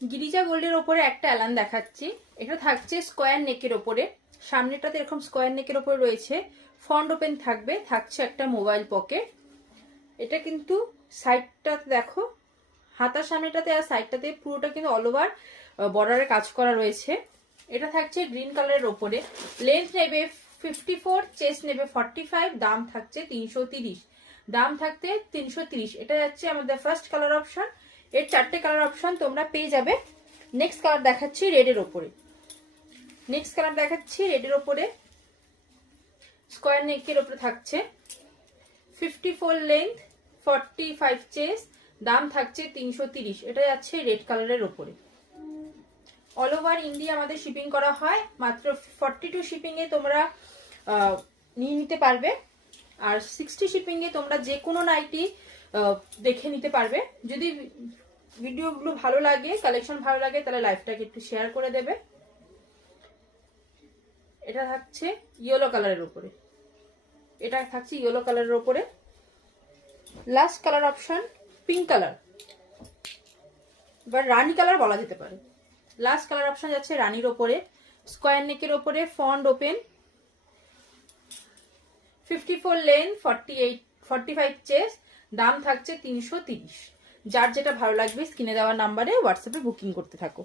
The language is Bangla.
গিরিজা গোল্ডের ওপরে একটা অ্যালান দেখাচ্ছি। এটা থাকছে স্কোয়ার নেকের ওপরে, সামনেটাতে এরকম স্কোয়ার নেকের ওপরে রয়েছে, ফ্রন্ট ওপেন থাকবে, থাকছে একটা মোবাইল পকেট। এটা কিন্তু সাইডটাতে দেখো, হাতার সামনেটাতে আর সাইডটাতে পুরোটা কিন্তু অল ওভার বর্ডারে কাজ করা রয়েছে। এটা থাকছে গ্রিন কালারের ওপরে, লেন্থ নেবে 54, চেস্ট নেবে 45, দাম থাকছে 330, দাম থাকতে 330। এটা যাচ্ছে আমাদের ফার্স্ট কালার অপশন। এর 4টে কালার অপশন তোমরা পেয়ে যাবে। নেক্সট কালার দেখাচ্ছি রেডের ওপরে, নেক্সট কালার দেখাচ্ছি রেডের ওপরে, স্কোয়ার নেকের ওপরে থাকছে 54 লেন্থ, 45 চেস্ট, দাম থাকছে 330। এটা যাচ্ছে রেড কালারের ওপরে। অল ওভার ইন্ডিয়া আমাদের শিপিং করা হয়, মাত্র 42 শিপিং এ তোমরা নিয়ে নিতে পারবে। আর 60 শিপিং এ তোমরা যে কোনো নাইটি দেখে নিতে পারবে। যদি ভিডিওগুলো ভালো লাগে, কালেকশন ভালো লাগে, তাহলে লাইভটাকে একটু শেয়ার করে দেবে। এটা থাকছে ইয়েলো কালারের উপরে, এটা থাকছে ইয়েলো কালারের উপরে। Last colour option pink colour বা রানী কালার বলা যেতে পারে। লাস্ট কালার অপশন যাচ্ছে রানীর ওপরে, স্কোয়ার নেকের ওপরে, ফ্রন্ট ওপেন, 54 লেন, 45 চেস্ট, দাম থাকছে 330। যার যেটা ভালো লাগবে স্ক্রিনে দেওয়া নাম্বারে হোয়াটসঅ্যাপে বুকিং করতে থাকো।